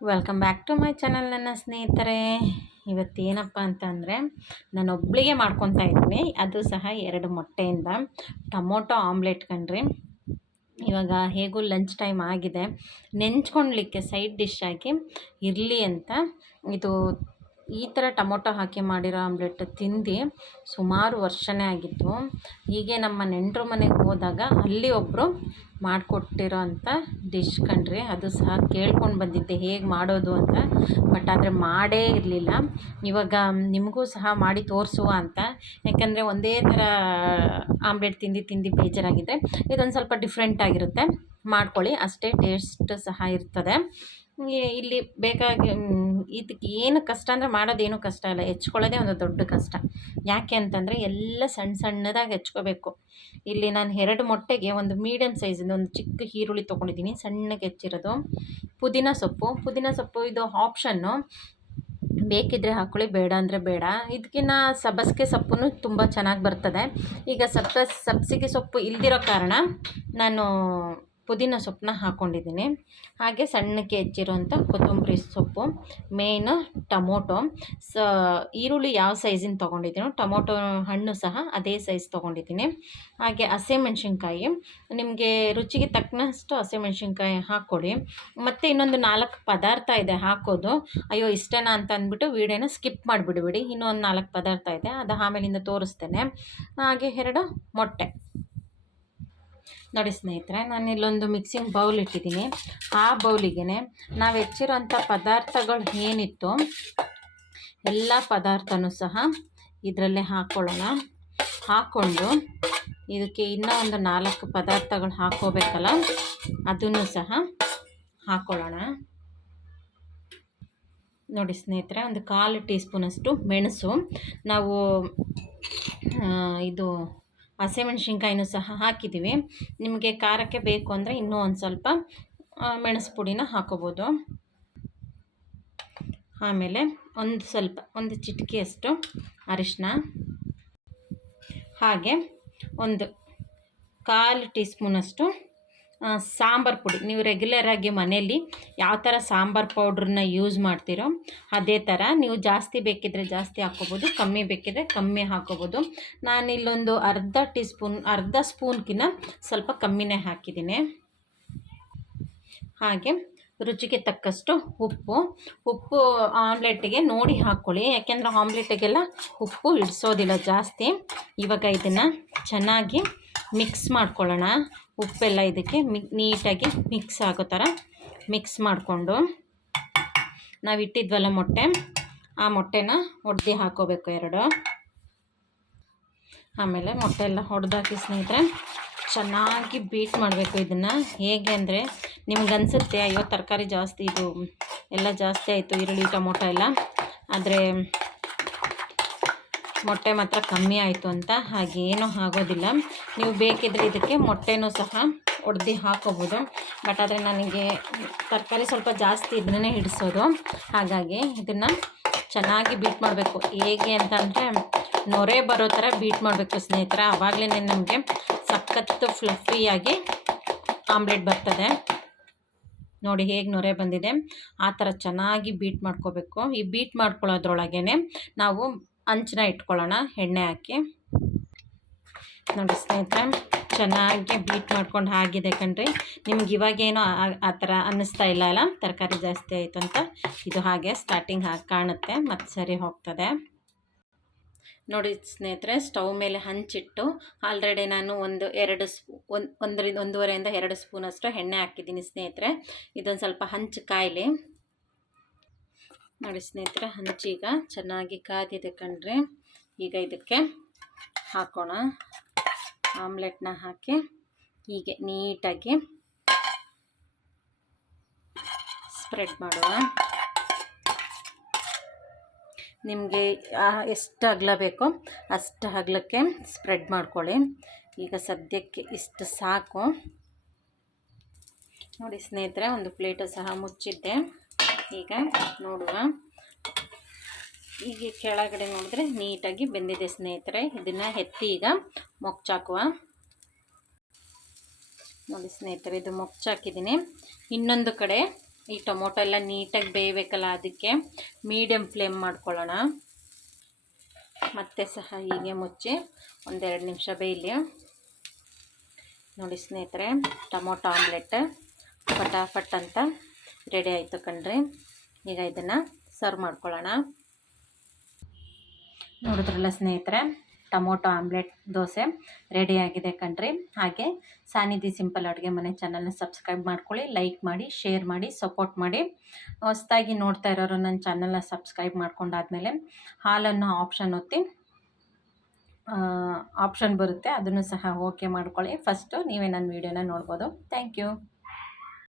Welcome back to my channel ನನ್ನ ಸ್ನೇಹಿತರೆ. ಇವತ್ತೇನಪ್ಪ ಅಂತಂದರೆ ನಾನೊಬ್ಬಳಿಗೆ ಮಾಡ್ಕೊತಾ ಇದ್ದೀನಿ ಅದು ಸಹ ಎರಡು ಮೊಟ್ಟೆಯಿಂದ. ಟೊಮೊಟೊ ಆಮ್ಲೆಟ್ ಕಣ್ರಿ. ಇವಾಗ ಹೇಗೂ ಲಂಚ್ ಟೈಮ್ ಆಗಿದೆ. ನೆಂಚ್ಕೊಳ್ಲಿಕ್ಕೆ ಸೈಡ್ ಡಿಶ್ ಆಗಿ ಇರಲಿ ಅಂತ. ಇದು ಈ ಥರ ಟೊಮೊಟೊ ಹಾಕಿ ಮಾಡಿರೋ ಆಮ್ಲೆಟ್ ತಿಂದು ಸುಮಾರು ವರ್ಷನೇ ಆಗಿತ್ತು. ಹೀಗೆ ನಮ್ಮ ನೆಂಟರು ಮನೆಗೆ ಹೋದಾಗ ಅಲ್ಲಿ ಒಬ್ಬರು ಮಾಡಿಕೊಟ್ಟಿರೋ ಅಂಥ ಡಿಶ್ ಕಣ್ರಿ, ಅದು ಸಹ ಕೇಳ್ಕೊಂಡು ಬಂದಿದ್ದೆ, ಹೇಗೆ ಮಾಡೋದು ಅಂತ. ಬಟ್ ಆದರೆ ಮಾಡೇ ಇರಲಿಲ್ಲ. ಇವಾಗ ನಿಮಗೂ ಸಹ ಮಾಡಿ ತೋರಿಸುವ ಅಂತ. ಯಾಕಂದರೆ ಒಂದೇ ಥರ ಆಮ್ಲೆಟ್ ತಿಂದು ತಿಂದು ಬೇಜಾರಾಗಿದೆ ಇದೊಂದು ಸ್ವಲ್ಪ ಡಿಫ್ರೆಂಟ್ ಆಗಿರುತ್ತೆ. ಮಾಡ್ಕೊಳ್ಳಿ, ಅಷ್ಟೇ ಟೇಸ್ಟ್ ಸಹ ಇರ್ತದೆ. ಇಲ್ಲಿ ಬೇಕಾಗಿ ಇದಕ್ಕೆ ಏನು ಕಷ್ಟ ಅಂದರೆ ಮಾಡೋದೇನು ಕಷ್ಟ ಇಲ್ಲ ಹೆಚ್ಕೊಳ್ಳೋದೇ ಒಂದು ದೊಡ್ಡ ಕಷ್ಟ. ಯಾಕೆ ಅಂತಂದರೆ ಎಲ್ಲ ಸಣ್ಣ ಸಣ್ಣದಾಗಿ ಹೆಚ್ಕೋಬೇಕು. ಇಲ್ಲಿ ನಾನು ಎರಡು ಮೊಟ್ಟೆಗೆ ಒಂದು ಮೀಡಿಯಮ್ ಸೈಜಿಂದ ಒಂದು ಚಿಕ್ಕ ಈರುಳ್ಳಿ ತೊಗೊಂಡಿದ್ದೀನಿ. ಸಣ್ಣಗೆ ಹೆಚ್ಚಿರೋದು ಪುದೀನ ಸೊಪ್ಪು. ಪುದೀನ ಸೊಪ್ಪು ಇದು ಆಪ್ಷನ್ನು ಬೇಕಿದ್ದರೆ ಹಾಕೊಳ್ಳಿ, ಬೇಡ ಅಂದರೆ ಬೇಡ. ಇದಕ್ಕಿನ್ನ ಸಬ್ಬಸಿಗೆ ಸೊಪ್ಪು ತುಂಬ ಚೆನ್ನಾಗಿ ಬರ್ತದೆ. ಈಗ ಸಬ್ಬಸ್ ಸಬ್ಸಿಗೆ ಸೊಪ್ಪು ಇಲ್ದಿರೋ ಕಾರಣ ನಾನು ಪುದೀನ ಸೊಪ್ಪನ್ನ ಹಾಕ್ಕೊಂಡಿದ್ದೀನಿ ಹಾಗೆ ಸಣ್ಣಕ್ಕೆ ಹೆಚ್ಚಿರೋಂಥ ಕೊತ್ತಂಬರಿ ಸೊಪ್ಪು ಮೇನ್ ಟೊಮೊಟೊ. ಸ, ಈರುಳ್ಳಿ ಯಾವ ಸೈಜಿನ ತೊಗೊಂಡಿದ್ದೀನೋ ಟೊಮೊಟೊ ಹಣ್ಣು ಸಹ ಅದೇ ಸೈಜ್ ತೊಗೊಂಡಿದ್ದೀನಿ. ಹಾಗೆ ಹಸಿಮೆಣ್ಸಿನ್ಕಾಯಿ. ನಿಮಗೆ ರುಚಿಗೆ ತಕ್ಕನಷ್ಟು ಹಸಿಮೆಣ್ಸಿನ್ಕಾಯಿ ಹಾಕ್ಕೊಡಿ. ಮತ್ತು ಇನ್ನೊಂದು ನಾಲ್ಕು ಪದಾರ್ಥ ಇದೆ ಹಾಕೋದು. ಅಯ್ಯೋ, ಇಷ್ಟೇನಾ ಅಂತ ಅಂದ್ಬಿಟ್ಟು ವೀಡಿಯೋನ ಸ್ಕಿಪ್ ಮಾಡಿಬಿಡ್ಬೇಡಿ. ಇನ್ನೂ ಒಂದು ನಾಲ್ಕು ಪದಾರ್ಥ ಇದೆ, ಅದು ಆಮೇಲಿಂದ ತೋರಿಸ್ತೇನೆ. ಹಾಗೆ ಎರಡು ಮೊಟ್ಟೆ. ನೋಡಿ ಸ್ನೇಹಿತರೆ, ನಾನು ಇಲ್ಲೊಂದು ಮಿಕ್ಸಿಂಗ್ ಬೌಲ್ ಇಟ್ಟಿದ್ದೀನಿ. ಆ ಬೌಲಿಗೆ ನಾವು ಹೆಚ್ಚಿರೋಂಥ ಪದಾರ್ಥಗಳು ಏನಿತ್ತು ಎಲ್ಲ ಪದಾರ್ಥನೂ ಸಹ ಇದರಲ್ಲೇ ಹಾಕ್ಕೊಳ್ಳೋಣ ಹಾಕ್ಕೊಂಡು ಇದಕ್ಕೆ ಇನ್ನೂ ಒಂದು ನಾಲ್ಕು ಪದಾರ್ಥಗಳು ಹಾಕ್ಕೋಬೇಕಲ್ಲ, ಅದನ್ನು ಸಹ ಹಾಕ್ಕೊಳ್ಳೋಣ ನೋಡಿ ಸ್ನೇಹಿತರೆ, ಒಂದು ಕಾಲು ಟೀ ಸ್ಪೂನಷ್ಟು ಮೆಣಸು. ನಾವು ಇದು ಹಸಿಮೆಣ್ಸಿನ್ಕಾಯಿನೂ ಸಹ ಹಾಕಿದ್ದೀವಿ. ನಿಮಗೆ ಖಾರಕ್ಕೆ ಬೇಕು ಅಂದರೆ ಇನ್ನೂ ಒಂದು ಸ್ವಲ್ಪ ಮೆಣಸು ಪುಡಿನ ಹಾಕೋಬೋದು. ಆಮೇಲೆ ಒಂದು ಸ್ವಲ್ಪ, ಒಂದು ಚಿಟಿಕೆಯಷ್ಟು ಅರಿಶಿನ ಹಾಗೆ ಒಂದು ಕಾಲು ಟೀ ಸ್ಪೂನಷ್ಟು ಸಾಂಬಾರು ಪುಡಿ. ನೀವು ರೆಗ್ಯುಲರಾಗಿ ಮನೆಯಲ್ಲಿ ಯಾವ ಥರ ಸಾಂಬಾರು ಪೌಡ್ರನ್ನ ಯೂಸ್ ಮಾಡ್ತೀರೋ ಅದೇ ಥರ ನೀವು ಜಾಸ್ತಿ ಬೇಕಿದ್ದರೆ ಜಾಸ್ತಿ ಹಾಕ್ಕೋಬೋದು, ಕಮ್ಮಿ ಬೇಕಿದ್ದರೆ ಕಮ್ಮಿ ಹಾಕ್ಕೋಬೋದು. ನಾನಿಲ್ಲೊಂದು ಅರ್ಧ ಟೀ ಸ್ಪೂನ್ ಅರ್ಧ ಸ್ಪೂನ್ಕಿನ್ನ ಸ್ವಲ್ಪ ಕಮ್ಮಿನೇ ಹಾಕಿದ್ದೀನಿ. ಹಾಗೆ ರುಚಿಗೆ ತಕ್ಕಷ್ಟು ಉಪ್ಪು ಉಪ್ಪು ಆಮ್ಲೆಟ್ಗೆ ನೋಡಿ ಹಾಕ್ಕೊಳ್ಳಿ ಯಾಕೆಂದರೆ ಆಮ್ಲೆಟಿಗೆಲ್ಲ ಉಪ್ಪು ಇಡಿಸೋದಿಲ್ಲ ಜಾಸ್ತಿ. ಇವಾಗ ಇದನ್ನು ಚೆನ್ನಾಗಿ ಮಿಕ್ಸ್ ಮಾಡ್ಕೊಳ್ಳೋಣ. ಉಪ್ಪೆಲ್ಲ ಇದಕ್ಕೆ ಮಿ, ನೀಟಾಗಿ ಮಿಕ್ಸ್ ಆಗೋ ಥರ ಮಿಕ್ಸ್ ಮಾಡಿಕೊಂಡು ನಾವು ಇಟ್ಟಿದ್ವಲ್ಲ ಮೊಟ್ಟೆ. ಆ ಮೊಟ್ಟೆನ ಒಡ್ದು ಹಾಕೋಬೇಕು ಎರಡು. ಆಮೇಲೆ ಮೊಟ್ಟೆ ಎಲ್ಲ ಹೊಡೆದಾಕಿ ಸ್ನೇಹಿತರೆ, ಚೆನ್ನಾಗಿ ಬೀಟ್ ಮಾಡಬೇಕು ಇದನ್ನು. ಹೇಗೆ ಅಂದರೆ ನಿಮ್ಗೆ ಅನಿಸುತ್ತೆ, ಅಯ್ಯೋ, ತರಕಾರಿ ಜಾಸ್ತಿ, ಇದು ಎಲ್ಲ ಜಾಸ್ತಿ ಆಯಿತು, ಈರುಳ್ಳಿ, ಟೊಮೊಟೊ ಎಲ್ಲ. ಆದರೆ ಮೊಟ್ಟೆ ಮಾತ್ರ ಕಮ್ಮಿ ಆಯಿತು ಅಂತ ಹಾಗೇನೂ ಆಗೋದಿಲ್ಲ. ನೀವು ಬೇಕಿದ್ರೆ ಇದಕ್ಕೆ ಮೊಟ್ಟೆನೂ ಸಹ ಒಡ್ದು ಹಾಕೋಬೋದು. ಬಟ್ ಆದರೆ ನನಗೆ ತರಕಾರಿ ಸ್ವಲ್ಪ ಜಾಸ್ತಿ ಇದನ್ನೇ ಹಿಡಿಸೋದು. ಹಾಗಾಗಿ ಇದನ್ನು ಚೆನ್ನಾಗಿ ಬೀಟ್ ಮಾಡಬೇಕು. ಹೇಗೆ ಅಂತಂದರೆ ನೊರೆ ಬರೋ ಥರ ಬೀಟ್ ಮಾಡಬೇಕು ಸ್ನೇಹಿತರ. ಆವಾಗಲೇ ನಮಗೆ ಸಖತ್ತು ಫ್ಲಫಿಯಾಗಿ ಆಮ್ಲೆಟ್ ಬರ್ತದೆ. ನೋಡಿ ಹೇಗೆ ನೊರೆ ಬಂದಿದೆ. ಆ ಥರ ಚೆನ್ನಾಗಿ ಬೀಟ್ ಮಾಡ್ಕೋಬೇಕು. ಈ ಬೀಟ್ ಮಾಡ್ಕೊಳ್ಳೋದ್ರೊಳಗೇ ನಾವು ಹಂಚನ್ನ ಇಟ್ಕೊಳ್ಳೋಣ, ಎಣ್ಣೆ ಹಾಕಿ. ನೋಡಿ ಸ್ನೇಹಿತರೆ, ಚೆನ್ನಾಗಿ ಬೀಟ್ ಮಾಡ್ಕೊಂಡು ಆಗಿದೆ ಕಣ್ರಿ. ನಿಮ್ಗೆ ಇವಾಗೇನೋ ಆ ಥರ ಅನ್ನಿಸ್ತಾ ಇಲ್ಲ ಅಲ್ಲ? ತರಕಾರಿ ಜಾಸ್ತಿ ಆಯಿತು ಅಂತ? ಇದು ಹಾಗೆ ಸ್ಟಾರ್ಟಿಂಗ್ ಹಾಗೆ ಕಾಣುತ್ತೆ, ಮತ್ತು ಸರಿ ಹೋಗ್ತದೆ. ನೋಡಿ ಸ್ನೇಹಿತರೆ, ಸ್ಟವ್ ಮೇಲೆ ಹಂಚಿಟ್ಟು, ಆಲ್ರೆಡಿ ನಾನು ಒಂದು ಎರಡು ಸ್ಪೂ, ಒಂದು, ಒಂದರಿಂದ, ಒಂದೂವರೆಯಿಂದ ಎರಡು ಸ್ಪೂನಷ್ಟು ಎಣ್ಣೆ ಹಾಕಿದ್ದೀನಿ ಸ್ನೇಹಿತರೆ. ಇದೊಂದು ಸ್ವಲ್ಪ ಹಂಚು ಕಾಯಲಿ. ನೋಡಿ ಸ್ನೇಹಿತರೆ ಹಂಚೀಗ ಚೆನ್ನಾಗಿ ಕಾದಿದೆ ಕಣ್ರಿ. ಈಗ ಇದಕ್ಕೆ ಹಾಕೋಣ. ಆಮ್ಲೆಟ್ನ ಹಾಕಿ ಹೀಗೆ ನೀಟಾಗಿ ಸ್ಪ್ರೆಡ್ ಮಾಡುವ ನಿಮಗೆ ಎಷ್ಟು ಅಗಲ ಬೇಕೋ ಅಷ್ಟು ಅಗಲಕ್ಕೆ ಸ್ಪ್ರೆಡ್ ಮಾಡ್ಕೊಳ್ಳಿ. ಈಗ ಸದ್ಯಕ್ಕೆ ಇಷ್ಟು ಸಾಕು. ನೋಡಿ ಸ್ನೇಹಿತರೆ, ಒಂದು ಪ್ಲೇಟು ಸಹ ಮುಚ್ಚಿದ್ದೆ. ಈಗ ನೋಡುವ. ಈಗ ಕೆಳಗಡೆ ನೋಡಿದ್ರೆ ನೀಟಾಗಿ ಬೆಂದಿದೆ ಸ್ನೇಹಿತರೆ, ಇದನ್ನು ಎತ್ತಿ ಈಗ ಮೊಗ್ಚಾಕುವ. ನೋಡಿ ಸ್ನೇಹಿತರೆ, ಇದು ಮೊಗ್ಚಾಕಿದ್ದೀನಿ. ಇನ್ನೊಂದು ಕಡೆ ಈ ಟೊಮೊಟೊ ಎಲ್ಲ ನೀಟಾಗಿ ಬೇಯಬೇಕಲ್ಲ ಅದಕ್ಕೆ ಮೀಡಿಯಮ್ ಫ್ಲೇಮ್ ಮಾಡ್ಕೊಳ್ಳೋಣ. ಮತ್ತೆ ಸಹ ಹೀಗೆ ಮುಚ್ಚಿ ಒಂದೆರಡು ನಿಮಿಷ ಬೇಯಲಿ. ನೋಡಿ ಸ್ನೇಹಿತರೆ, ಟೊಮೊಟೊ ಆಮ್ಲೆಟ್, ಫಟಾಫಟ್ ಅಂತ ರೆಡಿ ಆಯಿತು ಕಣ್ರಿ. ಈಗ ಇದನ್ನು ಸರ್ವ್ ಮಾಡ್ಕೊಳ್ಳೋಣ. ನೋಡಿದ್ರಲ್ಲ ಸ್ನೇಹಿತರೆ, ಟೊಮೊಟೊ, ಆಮ್ಲೆಟ್, ದೋಸೆ ರೆಡಿಯಾಗಿದೆ ಕಣ್ರಿ. ಹಾಗೆ ಸಾನಿಧಿ ಸಿಂಪಲ್ ಅಡುಗೆ ಮನೆ ಚಾನಲ್ನ ಸಬ್ಸ್ಕ್ರೈಬ್ ಮಾಡ್ಕೊಳ್ಳಿ ಲೈಕ್ ಮಾಡಿ ಶೇರ್ ಮಾಡಿ ಸಪೋರ್ಟ್ ಮಾಡಿ. ಹೊಸ್ದಾಗಿ ನೋಡ್ತಾ ಇರೋರು ನನ್ನ ಚಾನಲ್ನ ಸಬ್ಸ್ಕ್ರೈಬ್ ಮಾಡ್ಕೊಂಡಾದ್ಮೇಲೆ ಹಾಲನ್ನು ಆಪ್ಷನ್ ಒತ್ತಿ ಆಪ್ಷನ್ ಬರುತ್ತೆ. ಅದನ್ನು ಸಹ ಓಕೆ ಮಾಡ್ಕೊಳ್ಳಿ. ಫಸ್ಟು ನೀವೇ ನನ್ನ ವೀಡಿಯೋನ ನೋಡ್ಬೋದು. Thank you